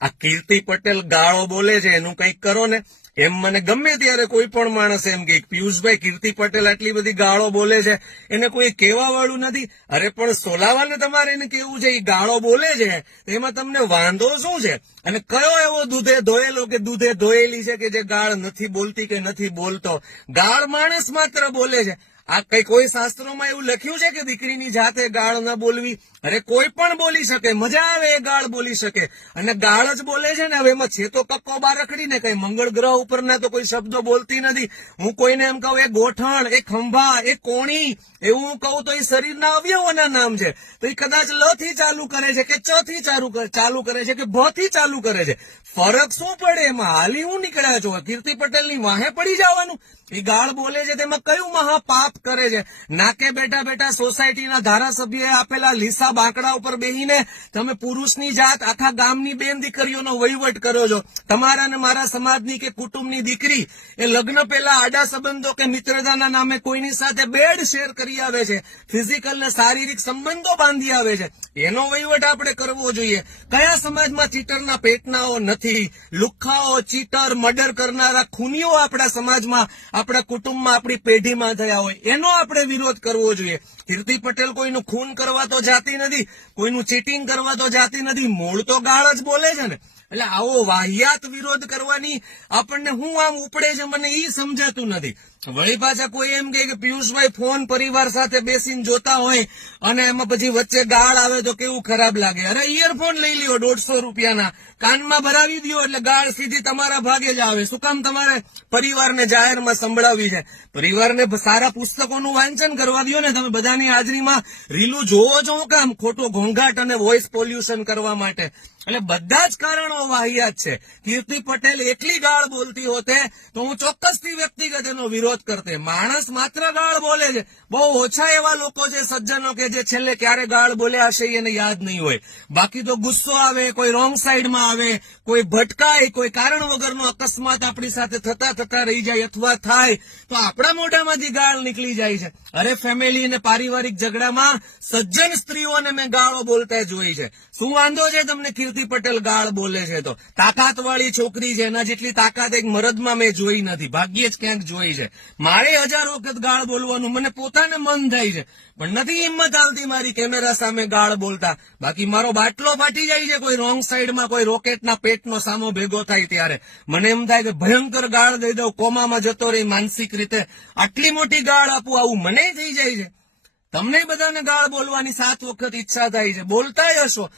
આ કીર્તિ પટેલ ગાળો બોલે છે, એનું કંઈક કરો ને. એમ મને ગમે ત્યારે કોઈ પણ માણસ એમ કે, પિયુષભાઈ, કીર્તિ પટેલ આટલી બધી ગાળો બોલે છે, એને કોઈ કહેવા વાળું નથી. અરે, પણ સોલાવાને તમારે એને કેવું છે એ ગાળો બોલે છે એમાં તમને વાંધો શું છે? અને કયો એવો દૂધે ધોયેલો કે દૂધે ધોયેલી છે કે જે ગાળ નથી બોલતી કે નથી બોલતો? ગાળ માણસ માત્ર બોલે છે. આ કઈ કોઈ શાસ્ત્રોમાં એવું લખ્યું છે કે દીકરીની જાતે ગાળ ન બોલવી? અરે કોઈ પણ બોલી શકે, મજા આવે એ ગાળ બોલી શકે. અને ગાળ જ બોલે છે ને, હવે એમાં છે તો કક્કો બારખડી ને કઈ મંગળ ગ્રહ ઉપરના તો કોઈ શબ્દો બોલતી નથી. હું કોઈને એમ કહું, એ ગોઠણ, એ ખંભા, એ કોણી, એવું હું કહું તો એ શરીરના અવયવોના નામ છે. તો એ કદાચ લ થી ચાલુ કરે છે કે ચ થી ચાલુ કરે છે કે ભ થી ચાલુ કરે છે. ફરક શું પડે એમાં? હાલી હું નીકળ્યા છો? કીર્તિ પટેલની વાહે પડી જવાનું. એ ગાળ બોલે છે તેમાં કયું મહા પાપ કરે છે. નાકે બેઠા બેઠા સોસાયટીના ધારાસભ્યએ આપેલા લીસા બાંકડા ઉપર બેહીને તમે પુરુષની જાત આખા ગામની બેન દીકરીઓનો વહીવટ કરો છો. તમારા ને મારા સમાજની કે કુટુંબની દીકરી એ લગ્ન પહેલા આડા સંબંધો કે મિત્રતાના નામે કોઈની સાથે બેડ શેર કરી આવે છે. ફિઝિકલ ને શારીરિક સંબંધો બાંધી આવે છે. એનો વહીવટ આપણે કરવો જોઈએ. કયા સમાજમાં ચીટરના પેટનાઓ નથી? લુખ્ખાઓ, ચીટર, મર્ડર કરનારા ખૂનીઓ આપણા સમાજમાં, આપણા કુટુંબમાં આપણી પેઢીમાં થયા હોય. એનો આપણે વિરોધ કરવો જોઈએ. કીર્તિ પટેલ કોઈનું ખૂન કરવા તો જાતી નથી. કોઈનું ચીટિંગ કરવા તો જાતી નથી. મૂળ તો ગાળ જ બોલે છે ને. એટલે આવો વાહિયાત વિરોધ કરવાની આપણને હું આમ ઉપડે છે મને એ સમજાતું નથી. વળી પાછા કોઈ એમ કે પિયુષભાઈ ફોન પરિવાર સાથે બેસીને જોતા હોય અને એમાં પછી વચ્ચે ગાળ આવે તો કેવું ખરાબ લાગે. અરે ઇયરફોન લઈ લ્યો દોઢસો રૂપિયાના. કાનમાં ભરાવી દો એટલે ગાળ સીધી તમારા ભાગે જ આવે. શું કામ તમારે પરિવારને જાહેરમાં સંભળાવી છે? પરિવારને સારા પુસ્તકોનું વાંચન કરવા દો ને તમે બધાની હાજરીમાં. રીલું જોવો છો કામ? ખોટો ઘોંઘાટ અને વોઇસ પોલ્યુશન કરવા માટે. એટલે બધા જ કારણો વાહિયાત છે. કીર્તિ પટેલ એકલી ગાળ બોલતી હોતે તો હું ચોક્કસથી વ્યક્તિગત એનો વિરોધ કરતે. માણસ માત્ર ગાળ બોલે છે. બહુ ઓછા એવા લોકો છે, સજ્જનો કે જે છેલ્લે ક્યારે ગાળ બોલ્યા હશે એને યાદ નહીં હોય. બાકી તો ગુસ્સો આવે, કોઈ રોંગ સાઈડમાં આવે, કોઈ ભટકાય, કોઈ કારણ વગરનો અકસ્માત આપણી સાથે થતા થતા રહી જાય અથવા થાય, તો આપણા મોઢામાંથી ગાળ નીકળી જાય છે. અરે ફેમિલી અને પારિવારિક ઝઘડામાં સજ્જન સ્ત્રીઓને મેં ગાળો બોલતા જોઈ છે. શું વાંધો છે તમને કીર્તિ પટેલ ગાળ બોલે છે તો. તાકાત વાળી છોકરી છે, એના જેટલી તાકાત એક મરદમાં મેં જોઈ નથી. ભાગ્યે જ ક્યાંક જોઈ છે. મારે હજાર વખત ગાળ બોલવાનું, મને પોતાને મન થાય છે. પણ નથી હિંમત આવતી મારી કેમેરા સામે ગાળ બોલતા. બાકી મારો બાટલો ફાટી જાય છે કોઈ રોંગ સાઈડમાં, કોઈ રોકેટના પેટનો સામો ભેગો થાય ત્યારે. મને એમ થાય કે ભયંકર ગાળ દઈ દઉં, કોમામાં જતો રહી માનસિક રીતે. આટલી મોટી ગાળ આપું, આવું મને થઈ જાય છે. તમને બધાને ગાળ બોલવાની સાત વખત ઈચ્છા થાય છે. બોલતા હશો.